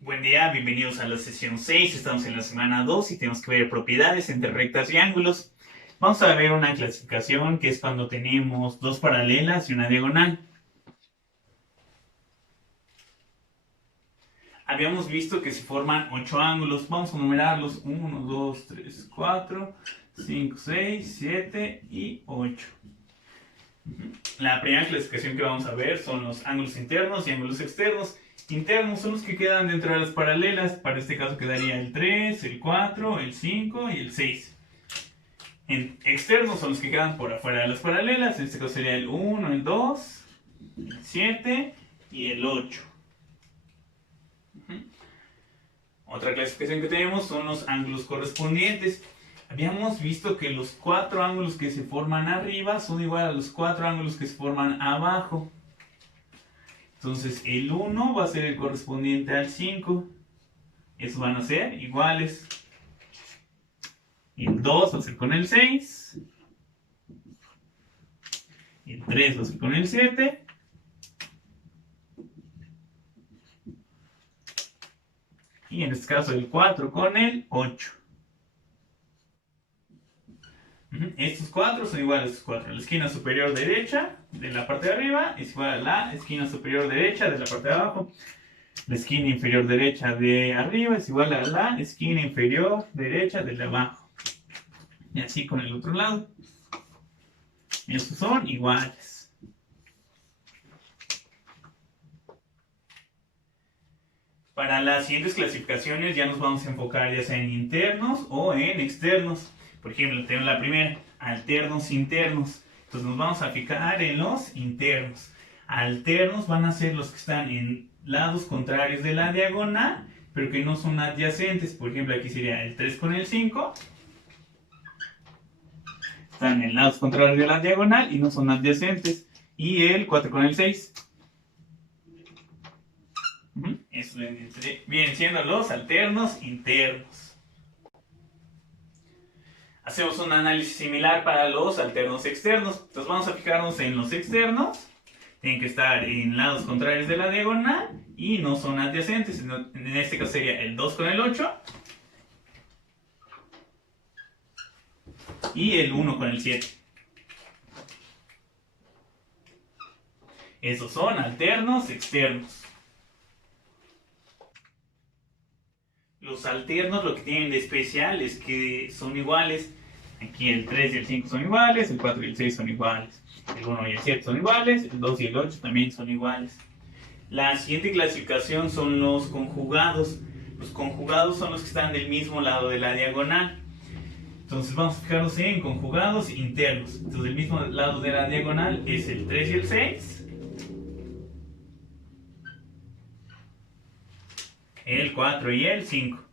Buen día, bienvenidos a la sesión 6. Estamos en la semana 2 y tenemos que ver propiedades entre rectas y ángulos. Vamos a ver una clasificación que es cuando tenemos dos paralelas y una diagonal. Habíamos visto que se forman 8 ángulos. Vamos a numerarlos: 1, 2, 3, 4, 5, 6, 7 y 8. La primera clasificación que vamos a ver son los ángulos internos y ángulos externos. Internos son los que quedan dentro de las paralelas. Para este caso quedaría el 3, el 4, el 5 y el 6. Externos son los que quedan por afuera de las paralelas. En este caso sería el 1, el 2, el 7 y el 8. Otra clasificación que tenemos son los ángulos correspondientes. Habíamos visto que los 4 ángulos que se forman arriba son iguales a los 4 ángulos que se forman abajo. Entonces el 1 va a ser el correspondiente al 5. Esos van a ser iguales. El 2 va a ser con el 6. El 3 va a ser con el 7. Y en este caso el 4 con el 8. Estos 4 son iguales a estos 4. La esquina superior derecha de la parte de arriba es igual a la esquina superior derecha de la parte de abajo. La esquina inferior derecha de arriba es igual a la esquina inferior derecha de abajo. Y así con el otro lado. Estos son iguales. Para las siguientes clasificaciones ya nos vamos a enfocar ya sea en internos o en externos. Por ejemplo, tenemos la primera, alternos internos. Entonces nos vamos a fijar en los internos. Alternos van a ser los que están en lados contrarios de la diagonal, pero que no son adyacentes. Por ejemplo, aquí sería el 3 con el 5. Están en lados contrarios de la diagonal y no son adyacentes. Y el 4 con el 6. Eso vienen siendo los alternos internos. Hacemos un análisis similar para los alternos externos. Entonces vamos a fijarnos en los externos. Tienen que estar en lados contrarios de la diagonal y no son adyacentes. En este caso sería el 2 con el 8 y el 1 con el 7. Esos son alternos externos. Los alternos lo que tienen de especial es que son iguales. Aquí el 3 y el 5 son iguales, el 4 y el 6 son iguales, el 1 y el 7 son iguales, el 2 y el 8 también son iguales. La siguiente clasificación son los conjugados. Los conjugados son los que están del mismo lado de la diagonal. Entonces vamos a fijarnos en conjugados internos. Entonces del mismo lado de la diagonal es el 3 y el 6, el 4 y el 5.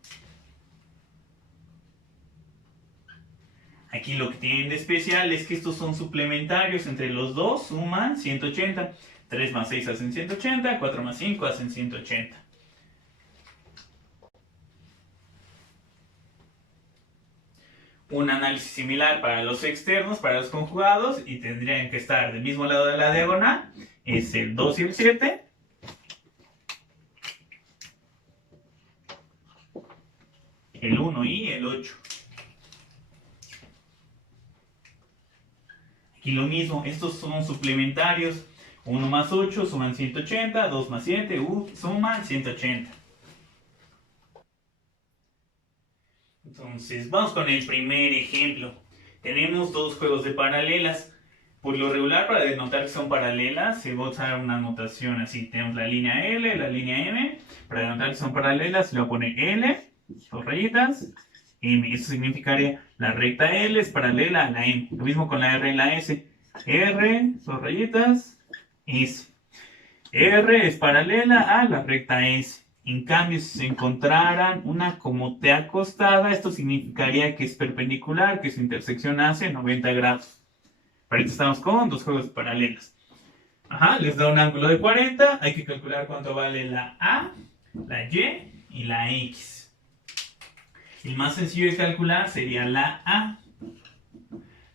Aquí lo que tienen de especial es que estos son suplementarios. Entre los dos suman 180. 3 más 6 hacen 180, 4 más 5 hacen 180. Un análisis similar para los externos, para los conjugados, y tendrían que estar del mismo lado de la diagonal. Es el 2 y el 7. El 1 y el 8. Aquí lo mismo, estos son suplementarios. 1 más 8 suman 180, 2 más 7 suman 180. Entonces, vamos con el primer ejemplo. Tenemos dos juegos de paralelas. Por lo regular, para denotar que son paralelas, se va a usar una notación así. Tenemos la línea L, la línea M. Para denotar que son paralelas, se le va a poner L, dos rayitas, M. Eso significaría la recta L es paralela a la M. Lo mismo con la R y la S. R, dos rayitas, S. R es paralela a la recta S. En cambio, si se encontraran una como T acostada, esto significaría que es perpendicular, que su intersección hace 90 grados. Para esto estamos con dos juegos paralelos. Les da un ángulo de 40. Hay que calcular cuánto vale la A, la Y y la X. El más sencillo de calcular sería la A.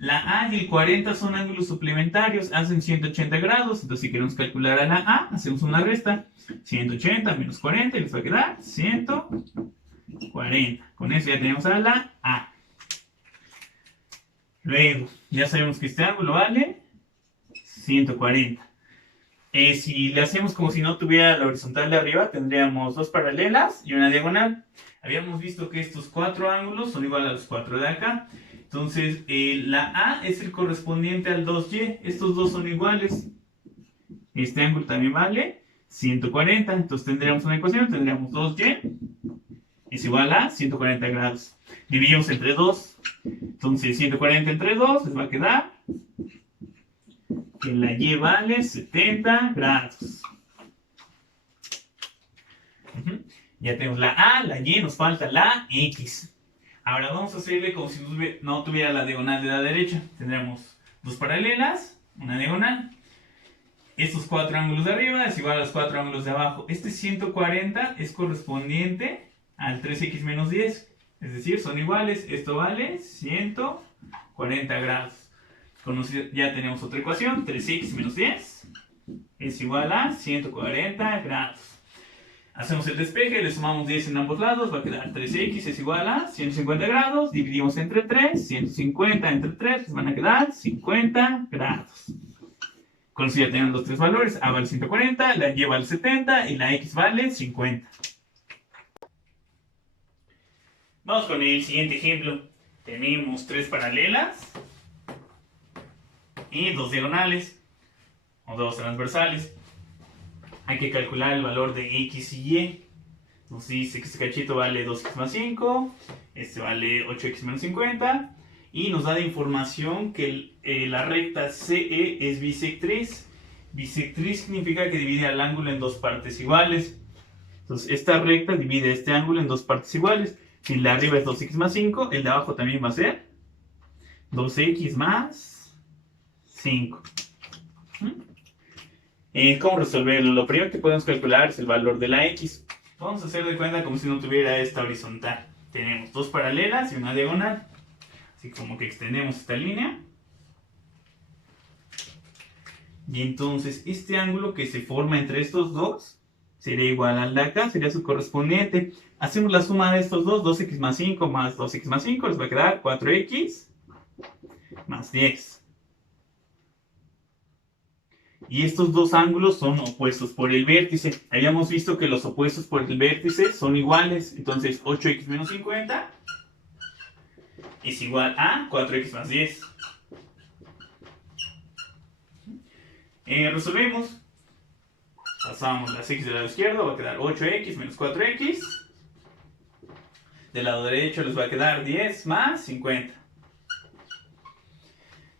La A y el 40 son ángulos suplementarios, hacen 180 grados. Entonces, si queremos calcular a la A, hacemos una resta. 180 menos 40 y les va a quedar 140. Con eso ya tenemos a la A. Luego, ya sabemos que este ángulo vale 140. Si le hacemos como si no tuviera la horizontal de arriba, tendríamos dos paralelas y una diagonal. Habíamos visto que estos cuatro ángulos son iguales a los cuatro de acá. Entonces, la A es el correspondiente al 2y. Estos dos son iguales. Este ángulo también vale 140. Entonces, tendríamos una ecuación. Tendríamos 2y es igual a 140 grados. Dividimos entre 2. Entonces, 140 entre 2 les va a quedar que la y vale 70 grados. Ya tenemos la A, la y, nos falta la x. Ahora vamos a hacerle como si no tuviera la diagonal de la derecha. Tendríamos dos paralelas, una diagonal. Estos cuatro ángulos de arriba es igual a los cuatro ángulos de abajo. Este 140 es correspondiente al 3x menos 10. Es decir, son iguales. Esto vale 140 grados. Ya tenemos otra ecuación. 3x menos 10 es igual a 140 grados. Hacemos el despeje, le sumamos 10 en ambos lados, va a quedar 3x es igual a 150 grados, dividimos entre 3, 150 entre 3, les van a quedar 50 grados. Con eso ya tenemos los tres valores, a vale 140, la y vale 70 y la x vale 50. Vamos con el siguiente ejemplo. Tenemos tres paralelas y dos diagonales, o dos transversales. Hay que calcular el valor de x y y. Entonces dice que este cachito vale 2x más 5, este vale 8x menos 50, y nos da de información que la recta CE es bisectriz. Bisectriz significa que divide al ángulo en dos partes iguales. Entonces esta recta divide este ángulo en dos partes iguales. Si el de arriba es 2x más 5, el de abajo también va a ser 2x más 5. ¿Cómo resolverlo? Lo primero que podemos calcular es el valor de la x. Vamos a hacer de cuenta como si no tuviera esta horizontal. Tenemos dos paralelas y una diagonal. Así como que extendemos esta línea. Y entonces este ángulo que se forma entre estos dos sería igual al de acá, sería su correspondiente. Hacemos la suma de estos dos, 2x más 5 más 2x más 5, les va a quedar 4x más 10. Y estos dos ángulos son opuestos por el vértice. Habíamos visto que los opuestos por el vértice son iguales. Entonces 8x menos 50 es igual a 4x más 10. Resolvemos. Pasamos las x del lado izquierdo, va a quedar 8x menos 4x. Del lado derecho les va a quedar 10 más 50.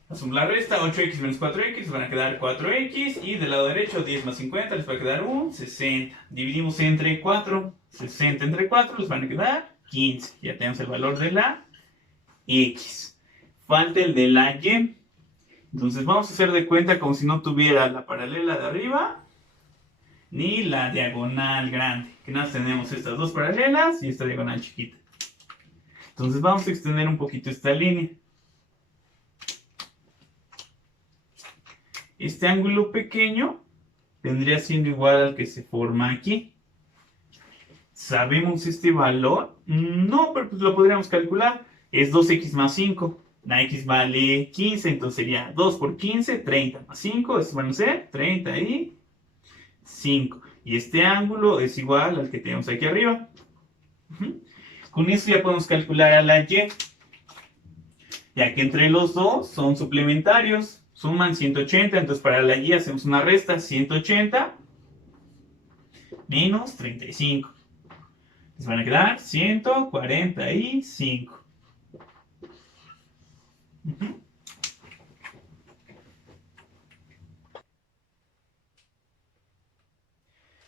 Hacemos la resta, 8x menos 4x, van a quedar 4x, y del lado derecho 10 más 50 les va a quedar un 60. Dividimos entre 4, 60 entre 4 les van a quedar 15. Ya tenemos el valor de la x. Falta el de la y. Entonces vamos a hacer de cuenta como si no tuviera la paralela de arriba ni la diagonal grande. Que nada más tenemos estas dos paralelas y esta diagonal chiquita. Entonces vamos a extender un poquito esta línea. Este ángulo pequeño vendría siendo igual al que se forma aquí. ¿Sabemos este valor? No, pero pues lo podríamos calcular. Es 2x más 5. La x vale 15, entonces sería 2 por 15, 30 más 5. Estos van a ser 35. Y este ángulo es igual al que tenemos aquí arriba. Con eso ya podemos calcular a la y. Ya que entre los dos son suplementarios. Suman 180, entonces para la y hacemos una resta, 180 menos 35. Les van a quedar 145.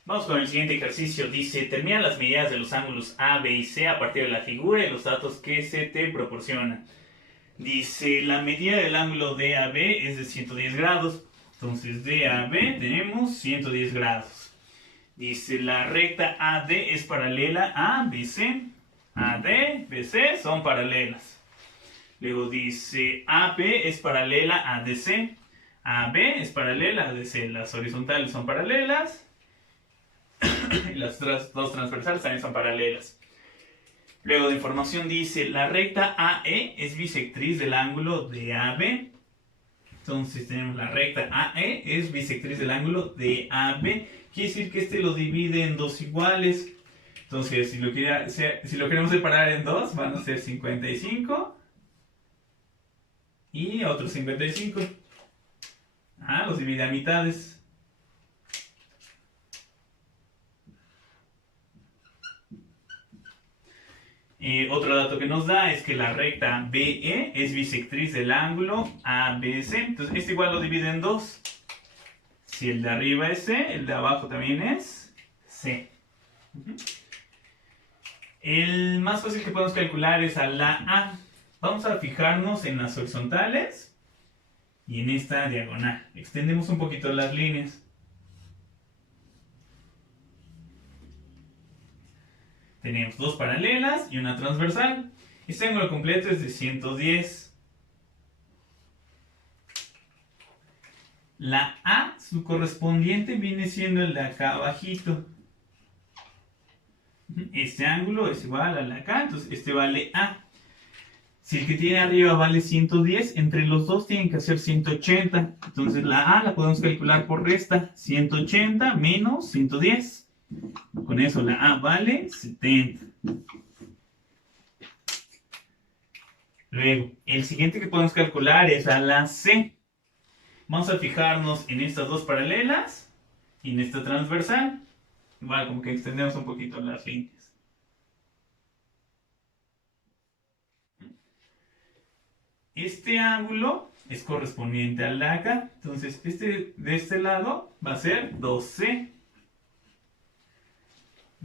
Vamos con el siguiente ejercicio. Dice, termina las medidas de los ángulos A, B y C a partir de la figura y los datos que se te proporcionan. Dice, la medida del ángulo DAB es de 110 grados. Entonces, DAB tenemos 110 grados. Dice, la recta AD es paralela a BC. AD, BC son paralelas. Luego dice AP es paralela a DC. AB es paralela a DC. Las horizontales son paralelas. Y las otras dos transversales también son paralelas. Luego de información dice, la recta AE es bisectriz del ángulo de AB. Entonces tenemos la recta AE es bisectriz del ángulo de AB. Quiere decir que este lo divide en dos iguales. Entonces, si lo queremos separar en dos, van a ser 55 y otros 55. Los divide a mitades. Otro dato que nos da es que la recta BE es bisectriz del ángulo ABC. Entonces, este igual lo divide en dos. Si el de arriba es C, el de abajo también es C. El más fácil que podemos calcular es a la A. Vamos a fijarnos en las horizontales y en esta diagonal. Extendemos un poquito las líneas. Tenemos dos paralelas y una transversal. Este ángulo completo es de 110. La A, su correspondiente, viene siendo el de acá abajito. Este ángulo es igual al de acá, entonces este vale A. Si el que tiene arriba vale 110, entre los dos tienen que hacer 180. Entonces la A la podemos calcular por resta. 180 menos 110. Con eso la A vale 70. Luego, el siguiente que podemos calcular es a la C. Vamos a fijarnos en estas dos paralelas y en esta transversal. Igual como que extendemos un poquito las líneas. Este ángulo es correspondiente al de acá. Entonces, de este lado va a ser 2C.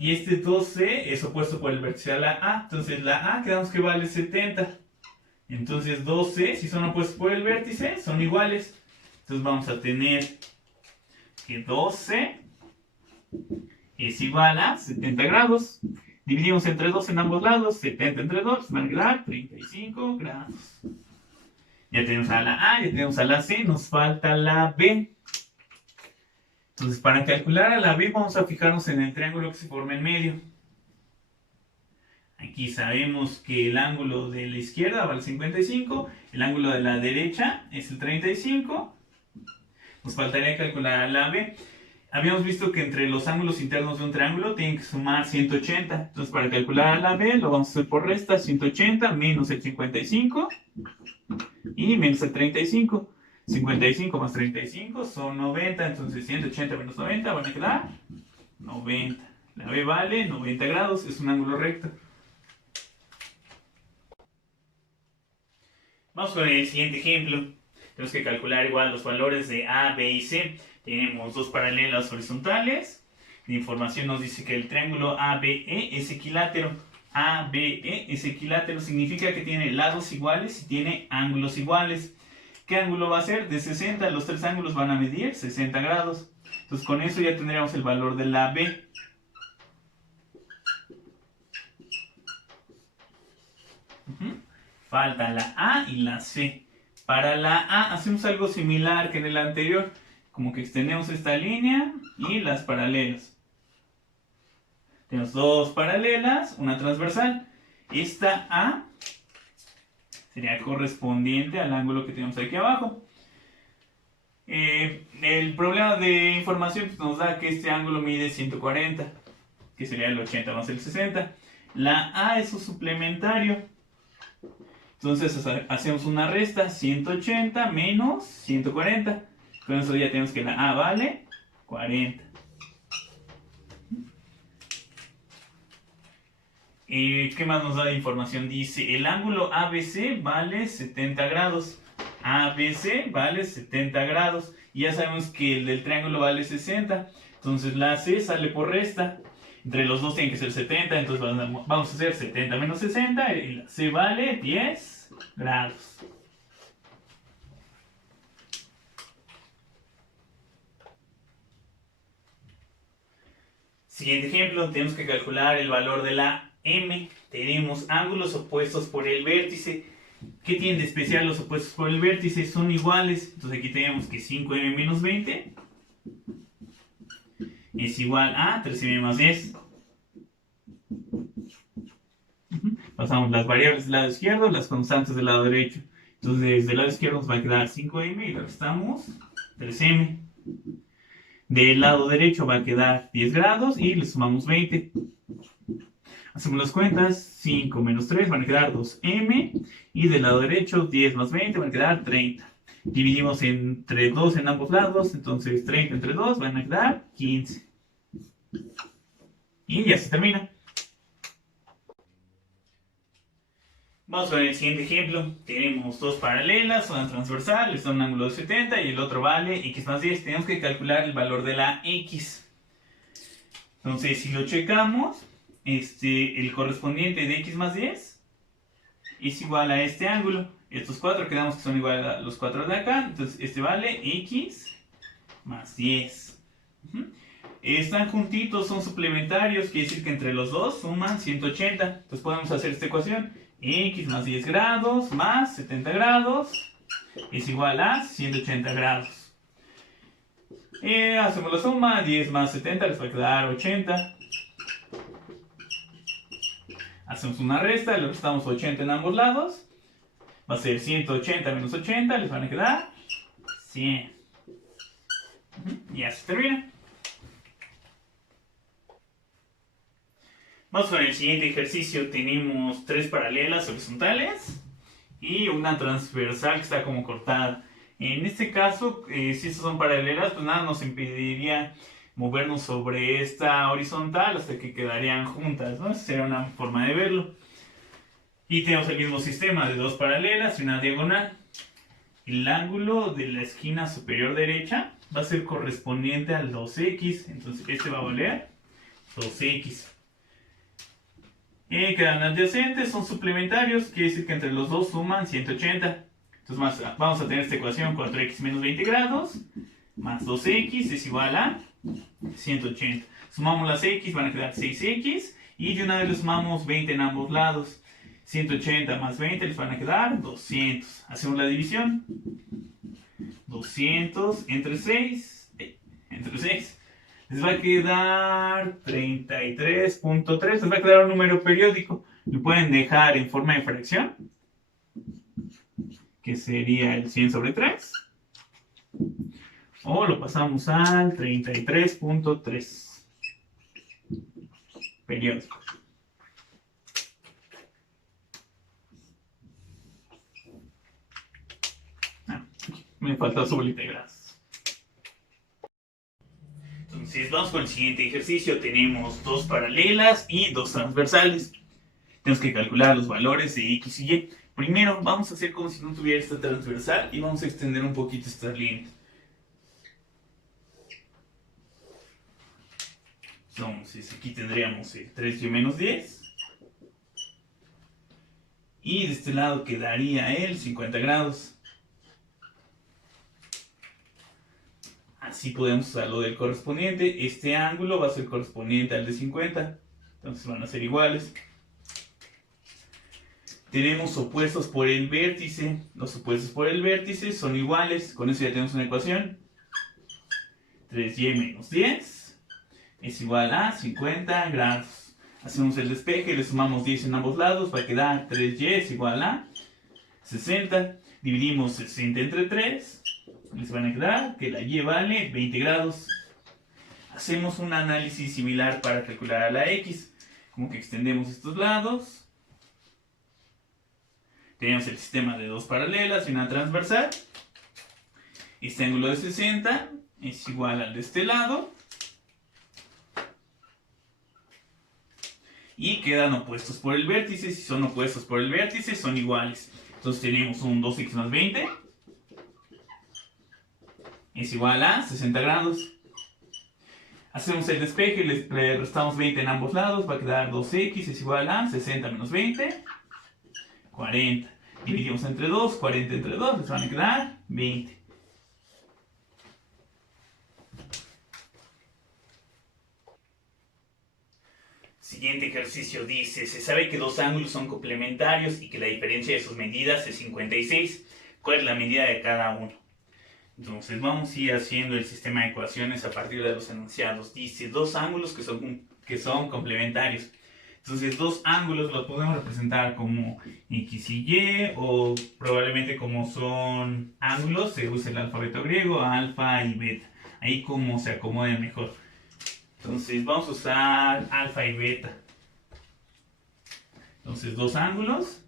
Y este 2C es opuesto por el vértice a la A. Entonces la A quedamos que vale 70. Entonces 2C, si son opuestos por el vértice, son iguales. Entonces vamos a tener que 2C es igual a 70 grados. Dividimos entre 2 en ambos lados. 70 entre 2 va a dar 35 grados. Ya tenemos a la A, ya tenemos a la C. Nos falta la B. Entonces, para calcular a la B, vamos a fijarnos en el triángulo que se forma en medio. Aquí sabemos que el ángulo de la izquierda vale 55, el ángulo de la derecha es el 35. Nos faltaría calcular a la B. Habíamos visto que entre los ángulos internos de un triángulo tienen que sumar 180. Entonces, para calcular a la B, lo vamos a hacer por resta. 180 menos el 55 y menos el 35. 55 más 35 son 90, entonces 180 menos 90 van a quedar 90. La B vale 90 grados, es un ángulo recto. Vamos con el siguiente ejemplo. Tenemos que calcular igual los valores de A, B y C. Tenemos dos paralelas horizontales. La información nos dice que el triángulo ABE es equilátero. ABE es equilátero, significa que tiene lados iguales y tiene ángulos iguales. ¿Qué ángulo va a ser? De 60, los tres ángulos van a medir 60 grados. Entonces con eso ya tendríamos el valor de la B. Falta la A y la C. Para la A hacemos algo similar que en el anterior. Como que extendemos esta línea y las paralelas. Tenemos dos paralelas, una transversal. Esta A sería correspondiente al ángulo que tenemos aquí abajo. El problema de información nos da que este ángulo mide 140, que sería el 80 más el 60. La A es su suplementario. Entonces hacemos una resta, 180 menos 140. Con eso ya tenemos que la A vale 40. ¿Qué más nos da de información? Dice, el ángulo ABC vale 70 grados. ABC vale 70 grados. Y ya sabemos que el del triángulo vale 60. Entonces la C sale por resta. Entre los dos tienen que ser 70. Entonces vamos a hacer 70 menos 60. Y la C vale 10 grados. Siguiente ejemplo, tenemos que calcular el valor de la M. Tenemos ángulos opuestos por el vértice. ¿Qué tienen de especial los opuestos por el vértice? Son iguales. Entonces aquí tenemos que 5m menos 20 es igual a 3m más 10. Pasamos las variables del lado izquierdo, las constantes del lado derecho. Entonces del lado izquierdo nos va a quedar 5m y le restamos 3m. Del lado derecho va a quedar 10 grados y le sumamos 20. Hacemos las cuentas, 5 menos 3 van a quedar 2m y del lado derecho 10 más 20 van a quedar 30. Dividimos entre 2 en ambos lados, entonces 30 entre 2 van a quedar 15. Y ya se termina. Vamos con el siguiente ejemplo. Tenemos dos paralelas, una transversal, les da un ángulo de 70 y el otro vale x más 10. Tenemos que calcular el valor de la x. Entonces, si lo checamos, el correspondiente de x más 10 es igual a este ángulo. Estos cuatro quedamos que son iguales a los cuatro de acá. Entonces, este vale x más 10. Están juntitos, son suplementarios, quiere decir que entre los dos suman 180. Entonces podemos hacer esta ecuación. X más 10 grados más 70 grados es igual a 180 grados. Hacemos la suma, 10 más 70 les va a quedar 80. Hacemos una resta, le restamos 80 en ambos lados. Va a ser 180 menos 80, les van a quedar 100. Y ya se termina. Vamos con el siguiente ejercicio. Tenemos tres paralelas horizontales y una transversal que está como cortada. En este caso, si estas son paralelas, pues nada nos impediría movernos sobre esta horizontal hasta que quedarían juntas, ¿no? Esa sería una forma de verlo. Y tenemos el mismo sistema de dos paralelas y una diagonal. El ángulo de la esquina superior derecha va a ser correspondiente al 2x. Entonces este va a valer 2x. Quedan adyacentes, son suplementarios, quiere decir que entre los dos suman 180. Entonces vamos a tener esta ecuación: 4x menos 20 grados más 2x es igual a 180. Sumamos las x, van a quedar 6x y de una vez le sumamos 20 en ambos lados. 180 más 20 les van a quedar 200. Hacemos la división. 200 entre 6. Les va a quedar 33.3. Les va a quedar un número periódico. Lo pueden dejar en forma de fracción, que sería el 100 sobre 3. O lo pasamos al 33.3. Periódico. Me falta su bolita de grasa. Entonces vamos con el siguiente ejercicio. Tenemos dos paralelas y dos transversales. Tenemos que calcular los valores de x y y. Primero vamos a hacer como si no tuviera esta transversal y vamos a extender un poquito estas líneas. Entonces aquí tendríamos el 3y menos 10. Y de este lado quedaría el 50 grados. Así podemos usar lo del correspondiente. Este ángulo va a ser correspondiente al de 50. Entonces van a ser iguales. Tenemos opuestos por el vértice. Los opuestos por el vértice son iguales. Con eso ya tenemos una ecuación. 3y menos 10 es igual a 50 grados. Hacemos el despeje, le sumamos 10 en ambos lados. Va a quedar 3y es igual a 60. Dividimos 60 entre 3. Les van a quedar que la y vale 20 grados. Hacemos un análisis similar para calcular a la x. Como que extendemos estos lados. Tenemos el sistema de dos paralelas y una transversal. Este ángulo de 60 es igual al de este lado. Y quedan opuestos por el vértice. Si son opuestos por el vértice, son iguales. Entonces tenemos un 2x más 20 es igual a 60 grados. Hacemos el despeje, le restamos 20 en ambos lados, va a quedar 2x es igual a 60 menos 20, 40. Dividimos entre 2, 40 entre 2, les van a quedar 20. Siguiente ejercicio dice, se sabe que dos ángulos son complementarios y que la diferencia de sus medidas es 56. ¿Cuál es la medida de cada uno? Entonces vamos a ir haciendo el sistema de ecuaciones a partir de los enunciados. Dice dos ángulos que son complementarios. Entonces dos ángulos los podemos representar como X y Y, o probablemente como son ángulos se usa el alfabeto griego, alfa y beta. Ahí como se acomode mejor. Entonces vamos a usar alfa y beta. Entonces dos ángulos.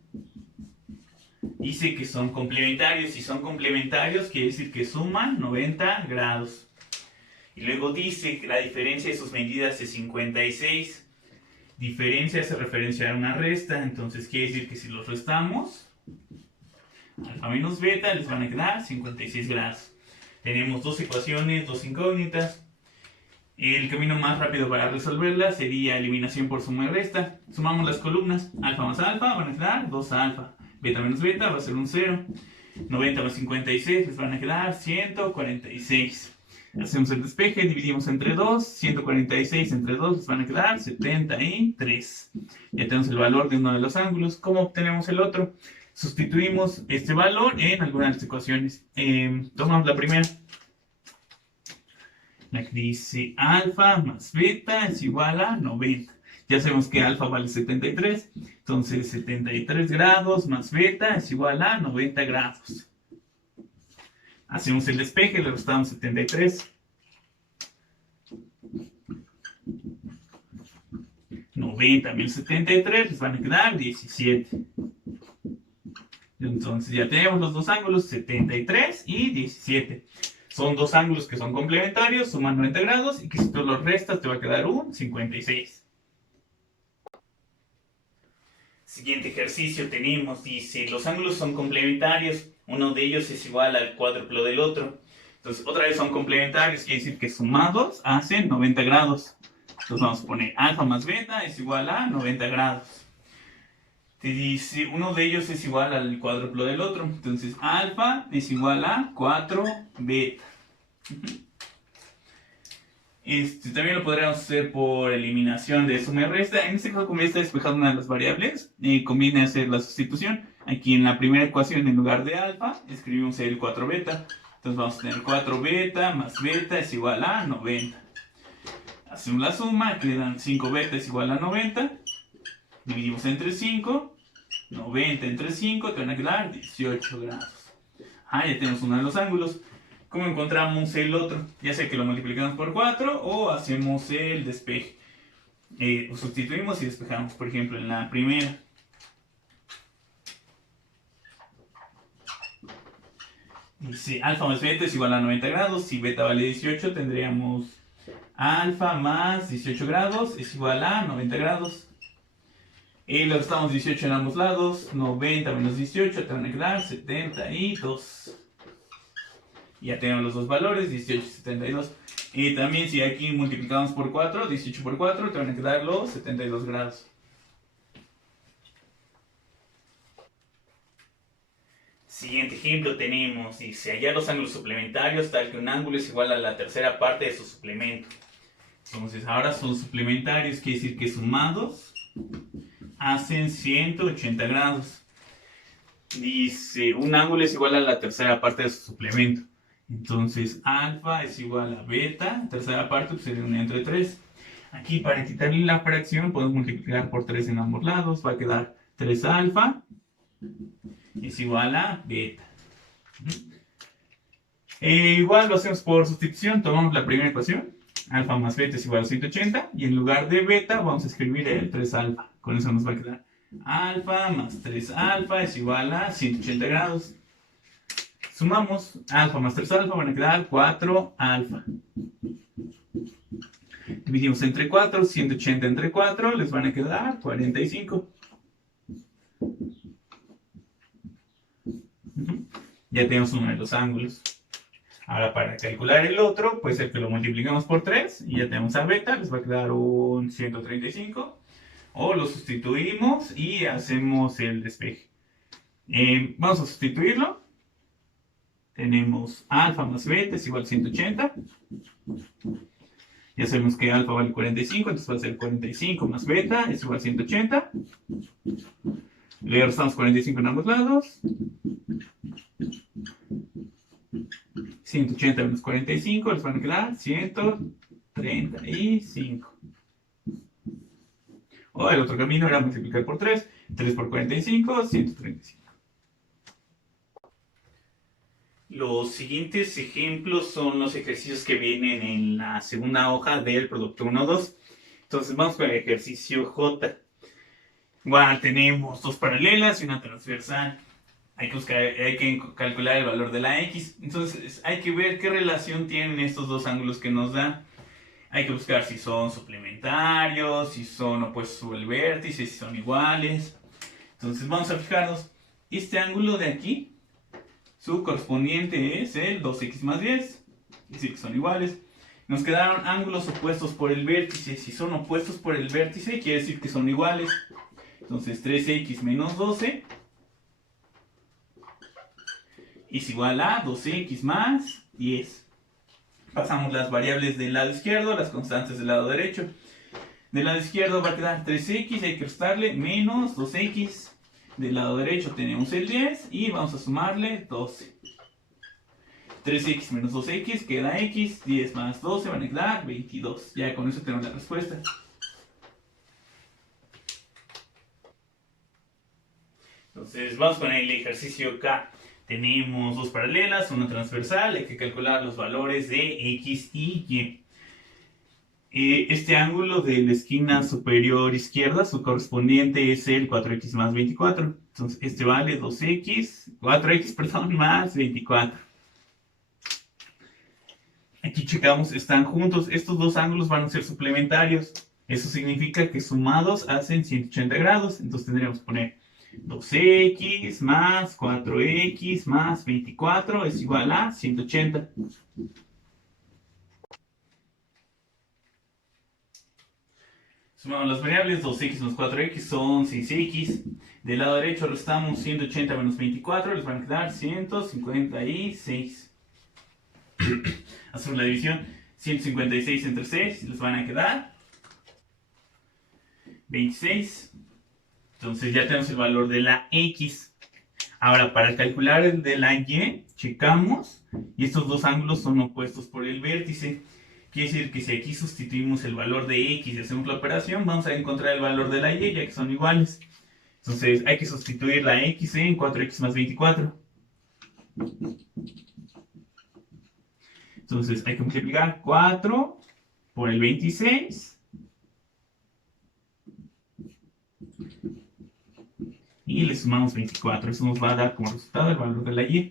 Dice que son complementarios. Si son complementarios quiere decir que suman 90 grados. Y luego dice que la diferencia de sus medidas es 56. Diferencia hace referencia a una resta. Entonces quiere decir que si los restamos, alfa menos beta les van a quedar 56 grados. Tenemos dos ecuaciones, dos incógnitas. El camino más rápido para resolverla sería eliminación por suma y resta. Sumamos las columnas. Alfa más alfa van a quedar 2 alfa. Beta menos beta va a ser un 0. 90 más 56 les van a quedar 146. Hacemos el despeje, dividimos entre 2. 146 entre 2 les van a quedar 73. Ya tenemos el valor de uno de los ángulos. ¿Cómo obtenemos el otro? Sustituimos este valor en alguna de las ecuaciones. Tomamos la primera. La que dice alfa más beta es igual a 90. Ya sabemos que alfa vale 73. Entonces 73 grados más beta es igual a 90 grados. Hacemos el despeje, le restamos 73. 90 menos 73 les van a quedar 17. Entonces ya tenemos los dos ángulos, 73 y 17. Son dos ángulos que son complementarios, suman 90 grados y que si tú los restas te va a quedar un 56. Siguiente ejercicio tenemos, dice, los ángulos son complementarios, uno de ellos es igual al cuádruplo del otro. Entonces otra vez son complementarios, quiere decir que sumados hacen 90 grados. Entonces vamos a poner alfa más beta es igual a 90 grados. Te dice, uno de ellos es igual al cuádruplo del otro. Entonces, alfa es igual a 4 beta. También lo podríamos hacer por eliminación de suma y resta. En este caso, como ya está despejada una de las variables, conviene hacer la sustitución. Aquí en la primera ecuación, en lugar de alfa, escribimos el 4 beta. Entonces vamos a tener 4 beta más beta es igual a 90. Hacemos la suma, quedan 5 beta es igual a 90. Dividimos entre 5, 90 entre 5, te van a quedar 18 grados. Ya tenemos uno de los ángulos. ¿Cómo encontramos el otro? Ya sea que lo multiplicamos por 4 o hacemos el despeje. Sustituimos y despejamos, por ejemplo, en la primera. Dice alfa más beta es igual a 90 grados. Si beta vale 18, tendríamos alfa más 18 grados es igual a 90 grados. Y le restamos 18 en ambos lados. 90 menos 18 te van a quedar 72. Ya tenemos los dos valores, 18 y 72. Y también si aquí multiplicamos por 4, 18 por 4, te van a quedar los 72 grados. Siguiente ejemplo tenemos, dice, hallar los ángulos suplementarios tal que un ángulo es igual a la tercera parte de su suplemento. Entonces ahora son suplementarios, quiere decir que sumados hacen 180 grados. Dice, un ángulo es igual a la tercera parte de su suplemento. Entonces, alfa es igual a beta, tercera parte pues sería 1 entre 3. Aquí para quitarle la fracción podemos multiplicar por 3 en ambos lados. Va a quedar 3 alfa es igual a beta. Igual lo hacemos por sustitución. Tomamos la primera ecuación. Alfa más beta es igual a 180. Y en lugar de beta vamos a escribir el 3 alfa. Con eso nos va a quedar alfa más 3 alfa es igual a 180 grados. Sumamos alfa más 3 alfa, van a quedar 4 alfa. Dividimos entre 4, 180 entre 4, les van a quedar 45. Ya tenemos uno de los ángulos. Ahora para calcular el otro, puede ser que lo multiplicamos por 3 y ya tenemos a beta, les va a quedar un 135. O lo sustituimos y hacemos el despeje. Vamos a sustituirlo. Tenemos alfa más beta es igual a 180. Ya sabemos que alfa vale 45, entonces va a ser 45 más beta es igual a 180. Le restamos 45 en ambos lados. 180 menos 45 les van a quedar 135. O el otro camino era multiplicar por 3. 3 por 45, 135. Los siguientes ejemplos son los ejercicios que vienen en la segunda hoja del producto 1-2. Entonces vamos con el ejercicio J. Igual tenemos dos paralelas y una transversal. Hay que calcular el valor de la X. Entonces hay que ver qué relación tienen estos dos ángulos que nos da. Hay que buscar si son suplementarios, si son opuestos sobre el vértice, si son iguales. Entonces vamos a fijarnos. Este ángulo de aquí, su correspondiente es el 2x más 10. Es decir, que son iguales. Nos quedaron ángulos opuestos por el vértice. Si son opuestos por el vértice, quiere decir que son iguales. Entonces 3x menos 12 es igual a 12x más 10. Pasamos las variables del lado izquierdo, las constantes del lado derecho. Del lado izquierdo va a quedar 3x, hay que restarle menos 2x. Del lado derecho tenemos el 10 y vamos a sumarle 12. 3x menos 2x queda x, 10 más 12 van a quedar 22. Ya con eso tenemos la respuesta. Entonces vamos con el ejercicio K. Tenemos dos paralelas, una transversal, hay que calcular los valores de X y Y. Este ángulo de la esquina superior izquierda, su correspondiente es el 4x más 24. Entonces este vale 4x, perdón, más 24. Aquí checamos, están juntos, estos dos ángulos van a ser suplementarios. Eso significa que sumados hacen 180 grados, entonces tendríamos que poner 2x más 4x más 24 es igual a 180. Sumamos las variables, 2x más 4x son 6x. Del lado derecho restamos 180 menos 24, les van a quedar 156. Hacemos la división, 156 entre 6, les van a quedar 26. Entonces ya tenemos el valor de la X. Ahora, para calcular el de la Y, checamos. Y estos dos ángulos son opuestos por el vértice. Quiere decir que si aquí sustituimos el valor de X y hacemos la operación, vamos a encontrar el valor de la Y, ya que son iguales. Entonces hay que sustituir la X en 4x más 24. Entonces hay que multiplicar 4 por el 26. Y le sumamos 24. Eso nos va a dar como resultado el valor de la Y.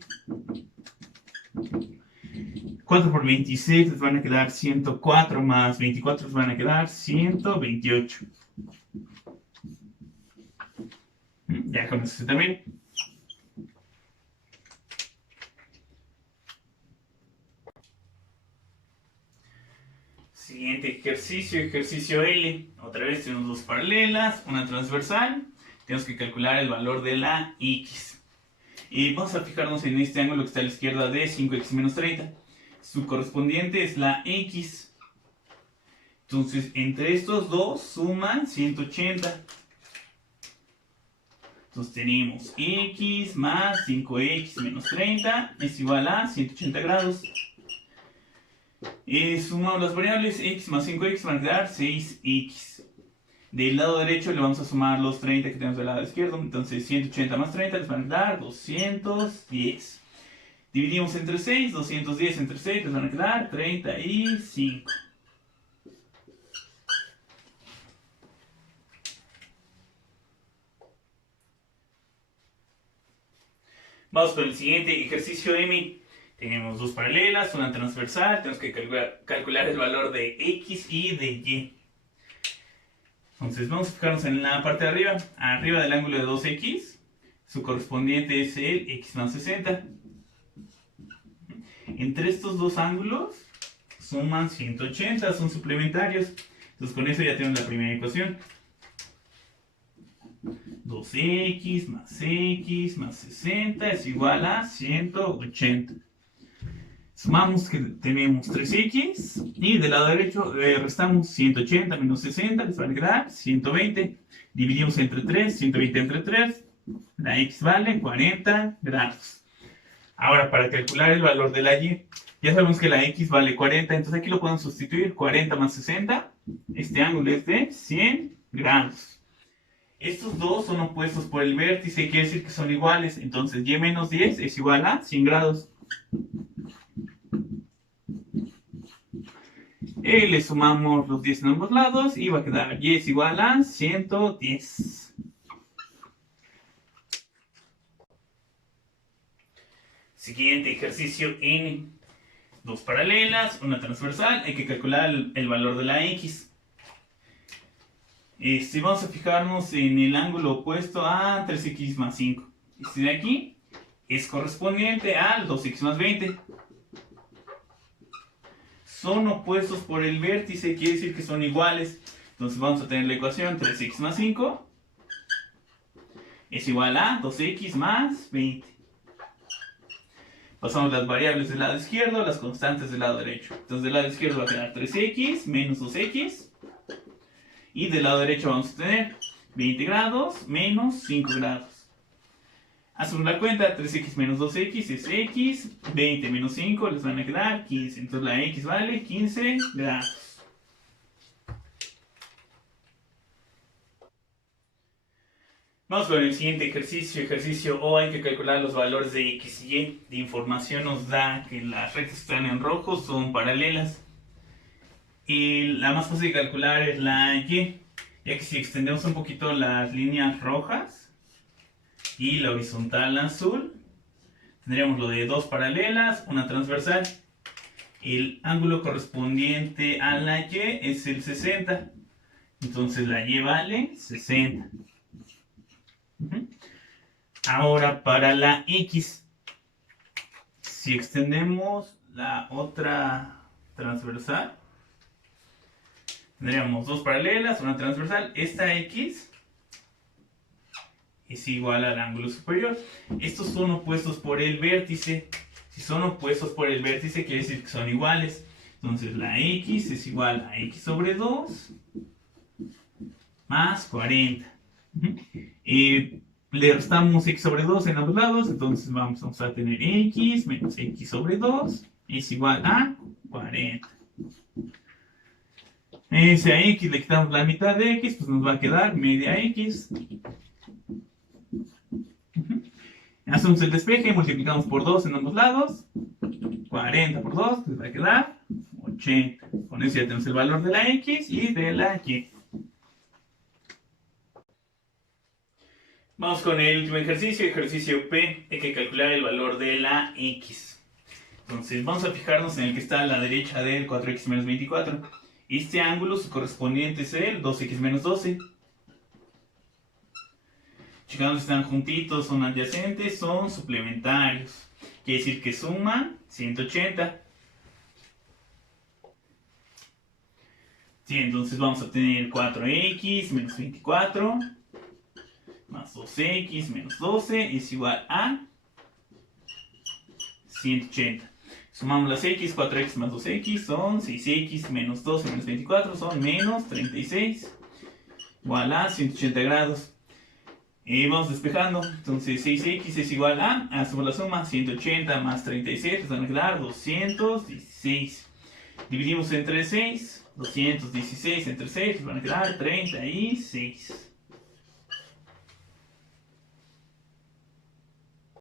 4 por 26 les van a quedar 104 más 24 les van a quedar 128. Ya con eso también. Siguiente ejercicio, ejercicio L. Otra vez tenemos dos paralelas, una transversal. Tenemos que calcular el valor de la X. Y vamos a fijarnos en este ángulo que está a la izquierda de 5x menos 30. Su correspondiente es la X. Entonces, entre estos dos suman 180. Entonces tenemos X más 5x menos 30 es igual a 180 grados. Sumamos las variables, x más 5x van a quedar 6x. Del lado derecho le vamos a sumar los 30 que tenemos del lado izquierdo. Entonces 180 más 30 les van a quedar 210. Dividimos entre 6, 210 entre 6 les van a quedar 35. Vamos con el siguiente ejercicio M. Tenemos dos paralelas, una transversal. Tenemos que calcular el valor de X y de Y. Entonces vamos a fijarnos en la parte de arriba. Arriba del ángulo de 2x, su correspondiente es el x más 60. Entre estos dos ángulos suman 180, son suplementarios. Entonces con eso ya tenemos la primera ecuación. 2x más x más 60 es igual a 180. Sumamos que tenemos 3x y del lado derecho restamos 180 menos 60, les va a quedar 120. Dividimos entre 3, 120 entre 3, la x vale 40 grados. Ahora, para calcular el valor de la y, ya sabemos que la x vale 40, entonces aquí lo podemos sustituir, 40 más 60, este ángulo es de 100 grados. Estos dos son opuestos por el vértice, quiere decir que son iguales, entonces y menos 10 es igual a 100 grados. Le sumamos los 10 en ambos lados y va a quedar y es igual a 110. Siguiente ejercicio N. Dos paralelas, una transversal, hay que calcular el valor de la X. Vamos a fijarnos en el ángulo opuesto a 3x más 5. Este de aquí es correspondiente al 2x más 20. Son opuestos por el vértice, quiere decir que son iguales. Entonces vamos a tener la ecuación 3x más 5 es igual a 2x más 20. Pasamos las variables del lado izquierdo, las constantes del lado derecho. Entonces del lado izquierdo va a quedar 3x menos 2x. Y del lado derecho vamos a tener 20 grados menos 5 grados. Hacemos la cuenta, 3x menos 2x es x, 20 menos 5 les van a quedar 15. Entonces la x vale 15 grados. Vamos con el siguiente ejercicio. Ejercicio O, hay que calcular los valores de x y y. De información nos da que las rectas que están en rojo son paralelas. Y la más fácil de calcular es la y, ya que si extendemos un poquito las líneas rojas y la horizontal azul, tendríamos lo de dos paralelas, una transversal. El ángulo correspondiente a la y es el 60. Entonces la y vale 60. Ahora para la x, si extendemos la otra transversal, tendríamos dos paralelas, una transversal. Esta x es igual al ángulo superior. Estos son opuestos por el vértice. Si son opuestos por el vértice, quiere decir que son iguales. Entonces la x es igual a x sobre 2 más 40. Le restamos x sobre 2 en ambos lados, entonces vamos a tener x menos x sobre 2 es igual a 40. Si a x le quitamos la mitad de x, pues nos va a quedar media x. Hacemos el despeje, multiplicamos por 2 en ambos lados. 40 por 2, les va a quedar 80. Con eso ya tenemos el valor de la x y de la y. Vamos con el último ejercicio, ejercicio P. Hay que calcular el valor de la x. Entonces vamos a fijarnos en el que está a la derecha del 4x menos 24. Este ángulo, su correspondiente es el 2x menos 12. Checando si están juntitos, son adyacentes, son suplementarios. Quiere decir que suman 180. Sí, entonces vamos a tener 4x menos 24 más 2x menos 12 es igual a 180. Sumamos las x, 4x más 2x son 6x menos 12 menos 24 son menos 36. Igual a 180 grados. Vamos despejando. Entonces 6x es igual a, hacemos la suma, 180 más 37, nos van a quedar 216. Dividimos entre 6, 216 entre 6, nos van a quedar 36.